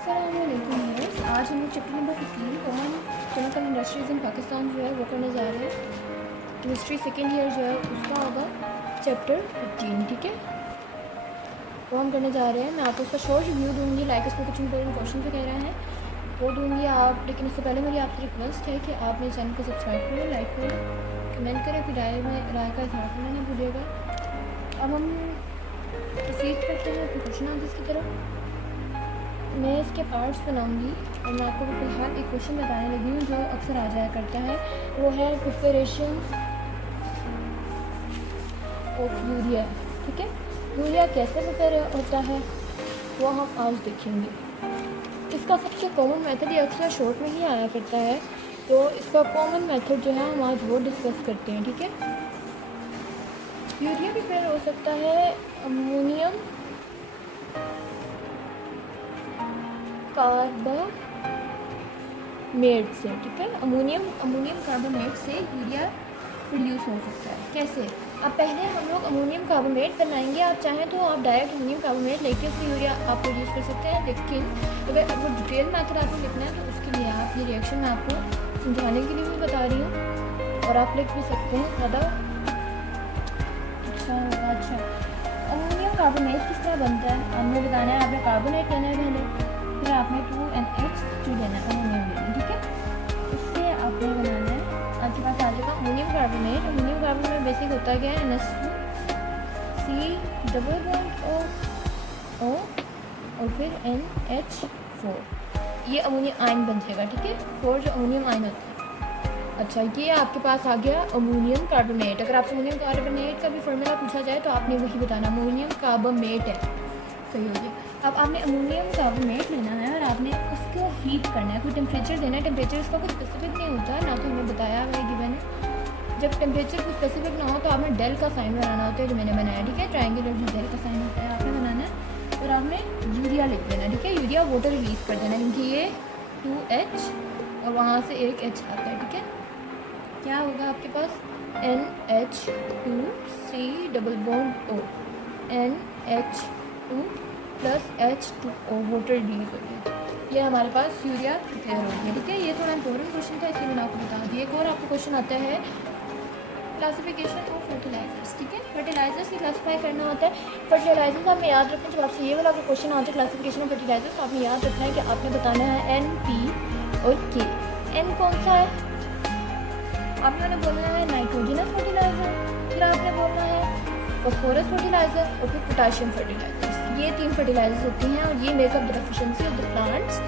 अस्सलामुअलैकुम व्यूअर्स, आज हम लोग chapter number 15 common chemical industries in Pakistan जो है वो करने जा रहे हैं। केमिस्ट्री सेकेंड ईयर जो है उसका होगा चैप्टर 15, ठीक है। वो हम करने जा रहे हैं। मैं आपको उसका शॉर्ट रिव्यू दूंगी, लाइक उसमें कुछ इंपॉर्टेंट क्वेश्चन वगैरह हैं वो दूंगी आप। लेकिन उससे पहले मेरी आपसे रिक्वेस्ट है कि आप मेरे चैनल को सब्सक्राइब करें, लाइक करें, कमेंट करें, फिर राय का इजहार करना नहीं भूलिएगा। अब हम प्रोसीड करते हैं अपने क्वेश्चन आंसर्स की तरफ। मैं इसके पार्ट्स बनाऊंगी और मैं आपको फ़िलहाल एक क्वेश्चन बताने लगी हूँ जो अक्सर आ जाया करता है। वो है प्रिपरेशन ऑफ यूरिया, ठीक है। यूरिया कैसे प्रिपेयर होता है वो हम आज देखेंगे। इसका सबसे कॉमन मेथड ये अक्सर शॉर्ट में ही आया करता है, तो इसका कॉमन मेथड जो है हम आज वो डिस्कस करते हैं, ठीक है। यूरिया प्रिपेयर हो सकता है अमोनियम कार्बोनेट से, ठीक है। अमोनियम कार्बोनेट से यूरिया प्रोड्यूस हो सकता है। कैसे? अब पहले हम लोग अमोनियम कार्बोनेट बनाएंगे। आप चाहें तो आप डायरेक्ट अमोनियम कार्बोनेट लेके उससे यूरिया आप प्रोड्यूस कर सकते हैं, लेकिन अगर वो डिटेल मेथड आपको लिखना है तो उसके लिए आप ये रिएक्शन मैं आपको समझाने के लिए भी बता रही हूँ और आप लिख भी सकते हैं, ज़्यादा अच्छा होगा। अच्छा, अमोनियम कार्बोनेट किस तरह बनता है आपने बताना है। आपने कार्बोनेट लेना है पहले, फिर आपने 2NH2 लेना है, अमोनियम लेना है, ठीक है। उससे आपने बनाना है, आपके पास आ जाएगा ammonium carbonate. Ammonium carbonate basic होता क्या है, NH2 और फिर NH4, ये अमोनियम आयन बन जाएगा, ठीक है। 4 जो अमोनियम आयन होता है। अच्छा, ये आपके पास आ गया अमोनियम कार्बोनेट। अगर आपसे अमोनियम कार्बोनेट का भी फॉर्मूला पूछा जाए तो आपने वही बताना, अमोनियम कार्बोनेट है, सही हो गया। अब आपने अमोनियम कार्बोनेट लेना है और आपने उसको हीट करना है, कोई टेम्परेचर देना है। टेम्परेचर उसका कुछ स्पेसिफिक नहीं होता है, ना तो हमें बताया हुआ है गिवन है। जब टेम्परेचर कुछ स्पेसिफिक ना हो तो आपने डेल का साइन बनाना होता है, जो मैंने बनाया, ठीक है। ट्रायंगुलर जो डेल का साइन होता है आपने बनाना है और आपने यूरिया लिख देना, ठीक है। यूरिया वाटर रिलीज़ कर देना, क्योंकि ये 2H और वहाँ से एक H आता है, ठीक है। क्या होगा आपके पास, NH2C double bond O, NH2 plus H2O, water release हो गया। ये हमारे पास यूरिया प्रिपेयर हो गया, ठीक है। ये थोड़ा इंपॉर्टेंट क्वेश्चन था, इसलिए मैंने आपको बता दिया। एक और आपको क्वेश्चन आता है क्लासिफिकेशन ऑफ फर्टिलाइजर्स, ठीक है। फर्टिलाइजर्स की क्लासीफाई करना होता है। फर्टिलाइजर्स आपने याद रखना, जब आपसे ये वाला क्वेश्चन आता है क्लासिफिकेशन ऑफ फर्टिलाइजर्स, तो आपने याद रखना है कि आपने बताना है NP और K। N कौन सा है, आपने बोलना है नाइट्रोजनस फर्टिलाइजर, फिर आपने बोलना है फॉस्फोरस फर्टिलाइजर और फिर पोटाशियम फर्टिलाइजर्स। ये 3 फर्टिलाइजर्स होती हैं और ये makeup the efficiency of the plants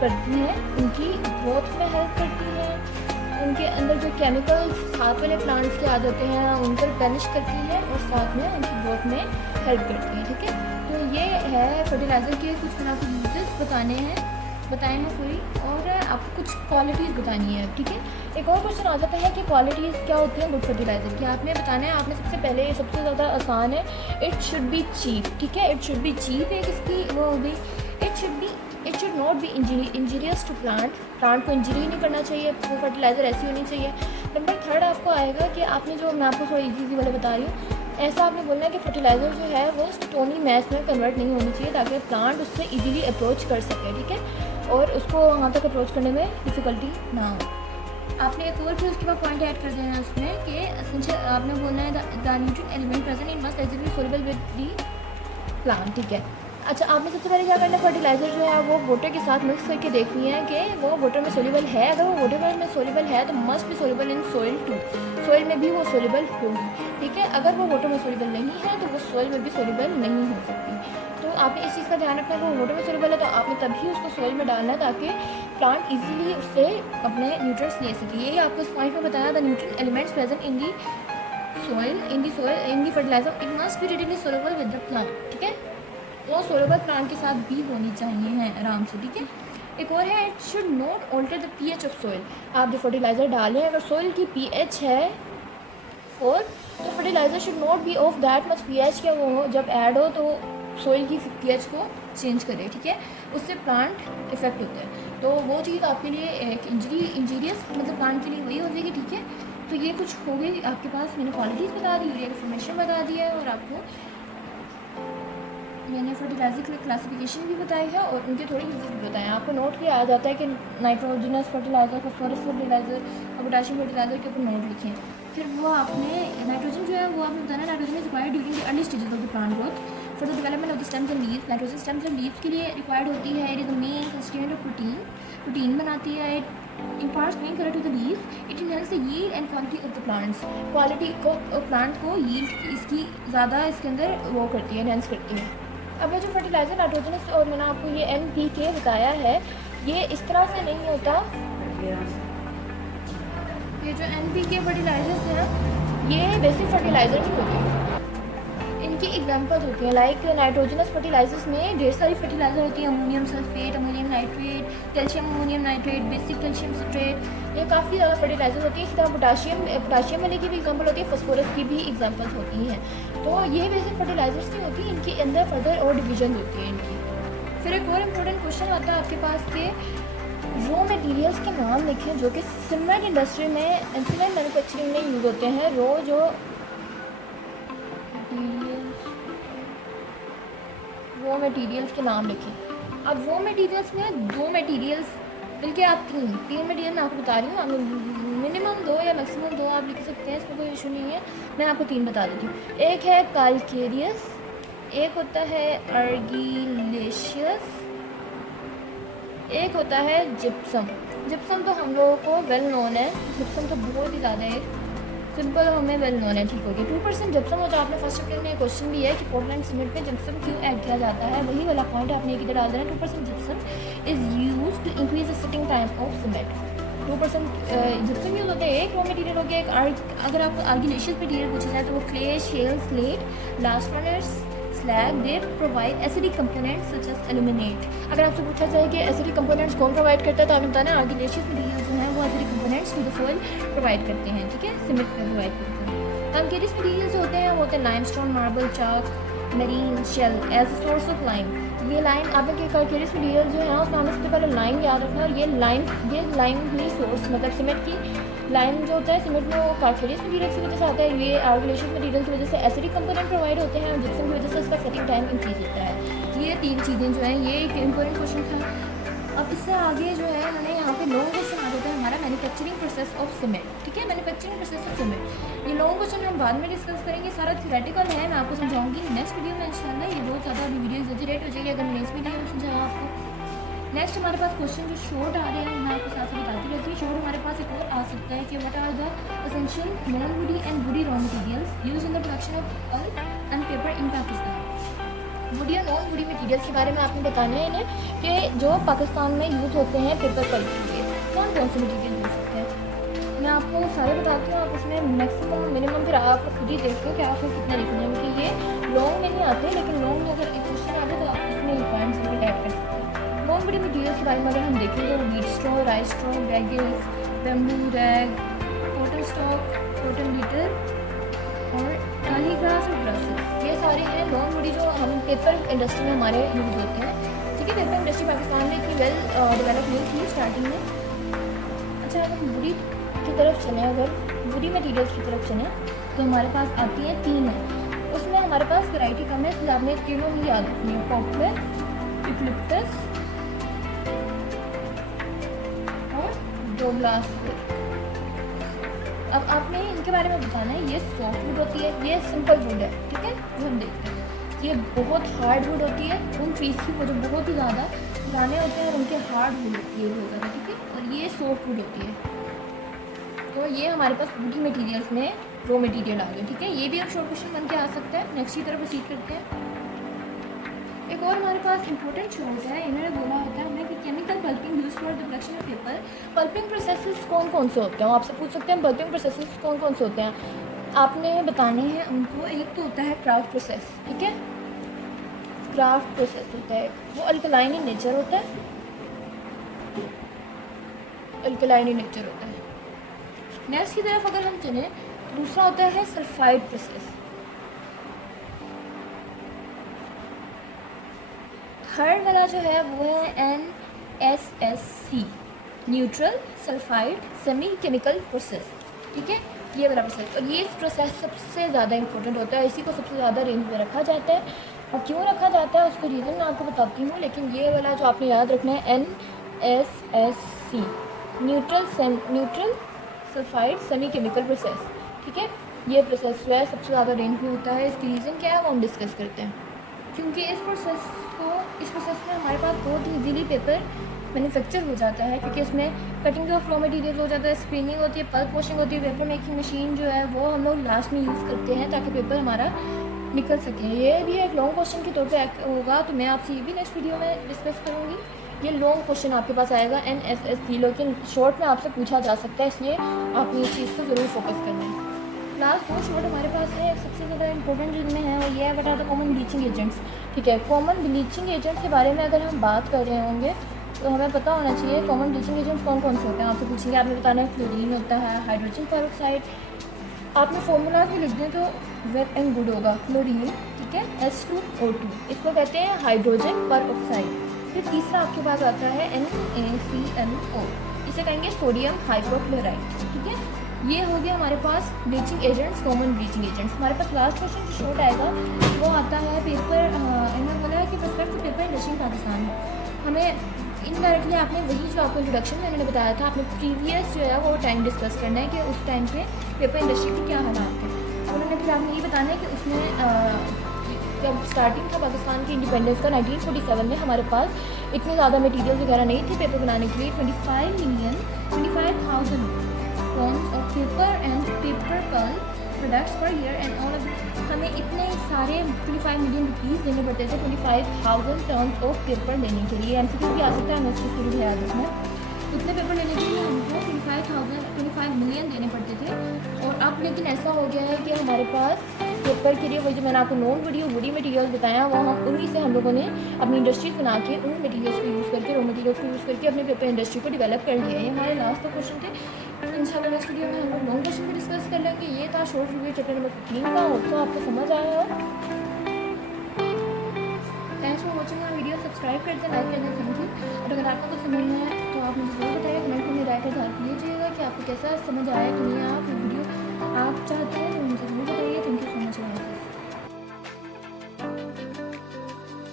करती हैं, उनकी ग्रोथ में हेल्प करती हैं, उनके अंदर जो केमिकल्स साथ वाले प्लांट्स के आ जाते हैं उन पर बेनिश करती है और साथ में उनकी ग्रोथ में हेल्प करती है, ठीक है। तो ये है फर्टिलाइज़र के कुछ मैंने आपको यूजेस बताए हैं कोई, और आपको कुछ क्वालिटीज़ बतानी है, ठीक है। एक और क्वेश्चन आ जाता है कि क्वालिटीज़ क्या होती हैं गुड फर्टिलाइज़र की, आपने बताना है। आपने सबसे पहले, सबसे ज़्यादा आसान है, इट शुड बी चीप, ठीक है। इट शुड बी चीप एक इसकी वो होगी। It should not be injurious to plant को इंजरी नहीं करना चाहिए, वो फर्टिलाइज़र ऐसी होनी चाहिए। नंबर 3 आपको आएगा कि आपने जो, मैं आपको थोड़ा ईजी वाले बता रही हूँ, ऐसा आपने बोलना है कि फर्टिलाइज़र जो है वो स्टोनी मैस में कन्वर्ट नहीं होनी चाहिए, ताकि प्लांट उससे इजीली अप्रोच कर सके, ठीक है, और उसको वहाँ तक अप्रोच करने में डिफ़िकल्टी ना हो। आपने एक और फिर उसके बाद पॉइंट ऐड कर देना है उसमें कि आपने बोलना है the nutrient element present in must exit soluble with the plant, ठीक है। अच्छा, आपने सबसे पहले क्या करना है, फर्टिलाइज़र जो है वो वाटर के साथ मिक्स करके देखनी है कि वो वाटर में सोल्यूबल है। अगर वो वाटर में सोल्यूबल है तो मस्ट भी soluble in soil too, soil में भी वो सोल्यूबल होगी, ठीक है। अगर वो वाटर में सोल्यूबल नहीं है तो वो सॉइल में भी सोल्यूबल नहीं हो सकती। तो आपने इस चीज़ का ध्यान रखना है कि वो वाटर में सोल्यूबल है तो आपने तभी उसको सॉइल में डालना है, ताकि प्लांट इजीली उससे अपने न्यूट्रिएंट्स ले सके। यही आपको इस पॉइंट में बताया, the nutrient elements present in the soil in the fertilizer it must be relatively soluble with the plant, ठीक है। वो सोल्यूबल प्लांट के साथ भी होनी चाहिए हैं आराम से, ठीक है। एक और है, it should not alter the pH of soil. आप जो फर्टिलाइज़र डालें, अगर सोइल की pH है 4 तो fertiliser should not B of that much pH के वो जब ऐड हो तो सोइल की pH को चेंज करे, ठीक है। उससे प्लांट इफेक्ट होता है, तो वो चीज़ आपके लिए एक इंजीरियस मतलब प्लांट के लिए वही हो जाएगी, ठीक है। तो ये कुछ हो गई आपके पास, मैंने क्वालिटीज़ बता दी, यूरिया इन्फॉर्मेशन बता दी है और आपको मैंने फर्टिलाइज़र की क्लासिफिकेशन भी बताई है और उनके थोड़े यूजेस भी बताए हैं। आपको नोट किया जाता है कि नाइट्रोजनस फर्टिलाइज़र, फॉस्फोरस फर्टिलाइज़र और पोटाशियम फर्टिलाइज़र के ऊपर नोट लिखे हैं। फिर वो आपने नाइट्रोजन जो है वो आपने बताना है nitrogen is required during the early stages of the plant growth for the development of the stems and leaves. Nitrogen stems and leaves के लिए रिक्वायर्ड होती है। It is the main constituent of protein बनाती है। imparts green color to the leaves. It enhances the yield and quality of the plants. Quality को plant को yield इसकी ज़्यादा इसके अंदर वो करती है, एनहेंस करती है। अब ये जो फर्टिलाइज़र नाइट्रोजनस और मैंने आपको ये NPK बताया है, ये इस तरह से नहीं होता। ये जो NPK फर्टिलाइजर्स हैं ये बेसिक फर्टिलाइज़र नहीं होते, इनकी एग्जांपल्स होती हैं। लाइक नाइट्रोजनस फर्टिलाइजर्स में ढेर सारी फर्टिलाइज़र होती हैं, ammonium sulphate, ammonium nitrate, calcium ammonium nitrate, basic calcium citrate, ये काफ़ी ज़्यादा फर्टिलाइजर होती है। इसी तरह पोटाशियम वाले की भी एग्जांपल होती है, फॉस्फोरस की भी एग्जांपल्स होती हैं। तो ये बेसिक फर्टिलाइजर्स नहीं होती, इनके अंदर फर्दर और डिवीजन होती है इनकी। फिर एक और इम्पोर्टेंट क्वेश्चन आता है आपके पास के रॉ मटेरियल्स के नाम लिखें जो कि सीमेंट इंडस्ट्री में, सीमेंट मैन्युफैक्चरिंग में यूज़ होते हैं। रॉ मटेरियल्स के नाम लिखें। अब रॉ मटेरियल्स में दो मटेरियल्स, बल्कि आप तीन मटेरियल मैं आपको बता रही हूँ, मिनिमम 2 या मैक्सिमम 2 आप लिख सकते हैं, इसमें कोई इशू नहीं है। मैं आपको 3 बता देती हूँ। एक है कैलकेरियस, एक होता है अर्गिलेशियस, एक होता है जिप्सम। जिप्सम तो हम लोगों को वेल नोन है, जिप्सम तो बहुत ही ज़्यादा एक सिंपल हमें वेल नोन है, ठीक हो गया। 2% जिप्सम हो, जो आपने फर्स्ट चैप्टर में क्वेश्चन भी है कि पोर्टलैंड सीमेंट में जिप्सम क्यों ऐड किया जाता है, वही वाला पॉइंट आपने एक इधर डाल देना। 2% gypsum is use to increase the setting time of cement. 2% gypsum use होता है। एक रॉ मटेरियल हो गया, एक अगर आपको आर्गिलेशियस मटेरियल पूछा जाए तो वो clay, shale, slate, blast furnace, slag, they provide acidic components such as aluminate. अगर आपसे पूछा जाए कि एसिडिक कंपोनेंट्स कौन प्रोवाइड करता है तो आपने बताना आर्गिलेशियस मटेरियल जो है वो acidic components to the soil provide करते हैं, ठीक है, सीमेंट में प्रोवाइड करते हैं। कैलकेरियस मटेरियल जो होते हैं वो होते हैं limestone, marble, chalk, marine shell as a source of lime. ये लाइम आपके कैलकेरियस मटेरियल जो है उसमें हमें सबसे पहले लाइम याद रखना है। और ये लाइम ही सोर्स, मतलब सीमेंट की लाइम जो होता है सीमेंट में वो कैलकेरियस मटेरियल की वजह से आता है। ये आर्गिलेशियस मटेरियल की वजह से एसिडिक कंपोनेंट प्रोवाइड होते हैं और जिप्सम की वजह से इसका सेटिंग टाइम इंक्रीज होता है। ये 3 चीज़ें जो हैं, ये एक इम्पोर्टेंट क्वेश्चन था। अब इससे आगे जो है मैंने यहाँ पे लॉन्ग क्वेश्चन आ जाता है हमारा मैन्युफैक्चरिंग प्रोसेस ऑफ सीमेंट, ठीक है, मैन्युफैक्चरिंग प्रोसेस ऑफ सीमेंट। ये लॉन्ग क्वेश्चन हम बाद में डिस्कस करेंगे, सारा थ्योरेटिकल है, मैं आपको समझाऊंगी नेक्स्ट वीडियो में इंशाल्लाह। ये बहुत ज़्यादा अभी वीडियो एग्जैजरेट हो जाएगी अगर मैं नेक्स्ट वीडियो में समझाया आपको। नेक्स्ट हमारे पास क्वेश्चन जो शॉर्ट आ रहे हैं मैं आपको साथ साथ बताती रहती हूँ। शॉर्ट हमारे पास एक और आ सकता है कि what are the essential non woody and woody raw materials used in the production of pulp and paper in Pakistan. Woody और नॉन वुडी मटेरियल्स के बारे में आपने बताना है इन्हें कि जो पाकिस्तान में यूज़ होते हैं पेपर पल्प के लिए, कौन कौन से मटीरियल यूज़ सकते हैं। मैं आपको सारे बताती हूँ, आप उसमें मैक्सिमम मिनिमम फिर आप खुद ही देखो कि आपको कितना लिखना है, क्योंकि ये लॉन्ग में नहीं आते, लेकिन लॉन्ग में अगर एक क्वेश्चन आ जाए तो आप उसमें पॉइंट्स भी ऐड कर सकते हैं। नॉन वुडी मटीरियल्स के बारे में अगर हम देखें तो wheat straw, rice straw, bagels, bamboo rag, cotton stock, cotton litre और काली ग्रास और ब्रसेस, ये सारे हैं नॉन वुडी जो हम पेपर इंडस्ट्री में हमारे यूज़ होते हैं, ठीक है। पेपर इंडस्ट्री पाकिस्तान में इतनी वेल डेवलप नहीं थी स्टार्टिंग में। अच्छा, अगर हम वुडी की तरफ चलें, अगर वुडी मटीरियल्स की तरफ चलें तो हमारे पास आती हैं 3 हैं, उसमें हमारे पास वैरायटी कम है, इसलिए आपने तीनों ही याद रखनी है, पॉपुलर, यूकलिप्टस और डोग्लास। अब आपने इनके बारे में बताना है, ये सॉफ्ट वुड होती है, ये सिंपल वुड है, ठीक है, जो हम देखते हैं। ये बहुत हार्ड वुड होती है, उन ट्रीज की वो जो बहुत ही ज़्यादा पुराने होते हैं उनके हार्ड वुड होती है बहुत ज़्यादा, ठीक है। और ये सॉफ्ट वुड होती है। तो ये हमारे पास वुडी मटीरियल्स में रॉ मटीरियल आ गए, ठीक है। ये भी एक शॉर्ट क्वेश्चन बन के आ सकता है। नेक्स्ट की तरफ प्रोसीड करते हैं। एक और हमारे पास इंपॉर्टेंट शॉर्ट है, इन्होंने बोला होता है हमें कि chemical pulping use for the production of paper. Pulping processes कौन कौन से होते हैं, आपसे पूछ सकते हैं पल्पिंग प्रोसेसेस कौन कौन से होते हैं, आपने बताने हैं उनको। एक तो होता है क्राफ्ट प्रोसेस, ठीक है, क्राफ्ट प्रोसेस होता है, वो अल्कलाइन इन नेचर होता है, अल्कलाइन इन नेचर होता है। नेक्स्ट की तरफ अगर हम चलें, दूसरा होता है सल्फाइड प्रोसेस। थर्ड वाला जो है वो है NSSC, neutral sulphide semi chemical process, ठीक है, ये वाला प्रोसेस। और ये प्रोसेस सबसे ज़्यादा इंपॉर्टेंट होता है, इसी को सबसे ज़्यादा रेंज में रखा जाता है। और क्यों रखा जाता है उसका रीज़न मैं आपको बताती हूँ, लेकिन ये वाला जो आपने याद रखना है NSSC, neutral sulphide semi chemical process, ठीक है। ये प्रोसेस जो है सबसे ज़्यादा रेंज में होता है। इसकी रीज़न क्या है वो हम डिस्कस करते हैं। क्योंकि इस प्रोसेस में हमारे पास बहुत ईजीली पेपर मैन्युफैक्चर हो जाता है, क्योंकि इसमें कटिंग ऑफ रॉ मटेरियल हो जाता है, स्क्रीनिंग होती है, पल्प वॉशिंग होती है, पेपर मेकिंग मशीन जो है वो हम लोग लास्ट में यूज़ करते हैं ताकि पेपर हमारा निकल सके। ये भी एक लॉन्ग क्वेश्चन के तौर पे होगा, तो मैं आपसे ये भी नेक्स्ट वीडियो में डिस्कस करूँगी। ये लॉन्ग क्वेश्चन आपके पास आएगा NSSC, लेकिन शॉर्ट में आपसे पूछा जा सकता है, इसलिए आपको इस चीज़ पर ज़रूर फोकस करना है। लास्ट 2 शॉर्ट हमारे पास है, सबसे ज़्यादा इंपॉर्टेंट जिनमें है वो ये है बता दो कॉमन ब्लीचिंग एजेंट्स, ठीक है। कॉमन ब्लीचिंग एजेंट्स के बारे में अगर हम बात कर रहे होंगे तो हमें पता होना चाहिए कॉमन ब्लीचिंग एजेंट्स कौन कौन से होते हैं। आपसे पूछेंगे, आपने बताना है क्लोरीन होता है, हाइड्रोजन पेरोक्साइड, आपने फॉर्मूला भी लिख दें तो वेल एंड गुड होगा, क्लोरीन, ठीक है, H2O2, इसको कहते हैं हाइड्रोजन पेरोक्साइड। फिर तीसरा आपके पास आता है NaCnO, इसे कहेंगे सोडियम हाइपोक्लोराइड, ठीक है। ये हो गया हमारे पास bleaching agents, common bleaching agents. हमारे पास लास्ट क्वेश्चन जो शॉर्ट आएगा वो आता है पेपर, इन्होंने बोला है कि prospect paper industry in Pakistan में। हमें इनडायरेक्टली आपने वही जो आपको इंट्रोडक्शन में मैंने बताया था, आपने प्रीवियस जो है वो टाइम डिस्कस करना है कि उस टाइम पे पेपर इंडस्ट्री के क्या हालात थे। उन्होंने फिर आपने ये बताना है कि उसमें जब स्टार्टिंग था पाकिस्तान की इंडिपेंडेंस का 1947 में, हमारे पास इतने ज़्यादा मटीरियल वगैरह नहीं थे पेपर बनाने के लिए। 25,000 tons of paper and paper pulp products per year and all of, हमें इतने सारे 25 मिलियन रुपीज़ देने पड़ते थे 25,000 टन्स ऑफ पेपर लेने के लिए। MCQ भी आ सकता है, हमें उसकी पूरी भी याद रखना है। इतने पेपर लेने के लिए हमको 25 मिलियन देने पड़ते थे। और अब लेकिन ऐसा हो गया है कि हमारे पास पेपर के लिए वही जो मैंने आपको नॉन वुडी मटीरियल्स बताया, वो हम उन्हीं से हम लोगों ने अपनी इंडस्ट्रीज बना के उन मटीरियल्स को यूज़ करके, रॉ मटीरियल्स को यूज़ करके अपने पेपर इंडस्ट्री को डेवलप कर लिया है। ये हमारे लास्ट का क्वेश्चन थे। इंशाल्लाह नेक्स्ट वीडियो में हम लोग लॉन्ग क्वेश्चन भी डिस्कस कर लेंगे। ये था शॉर्ट रिव्यू चैप्टर नंबर 15 का, होप तो आपको समझ आया हो। Thanks for watching our video, subscribe कर दें, लाइक कर दें, थैंक यू। और अगर आपको कुछ समझ में आए तो आप मुझे ज़रूर बताइए, कमेंट में राय का इजहार कीजिएगा कि आपको कैसा समझ आया कि नहीं। आप वीडियो आप चाहते हैं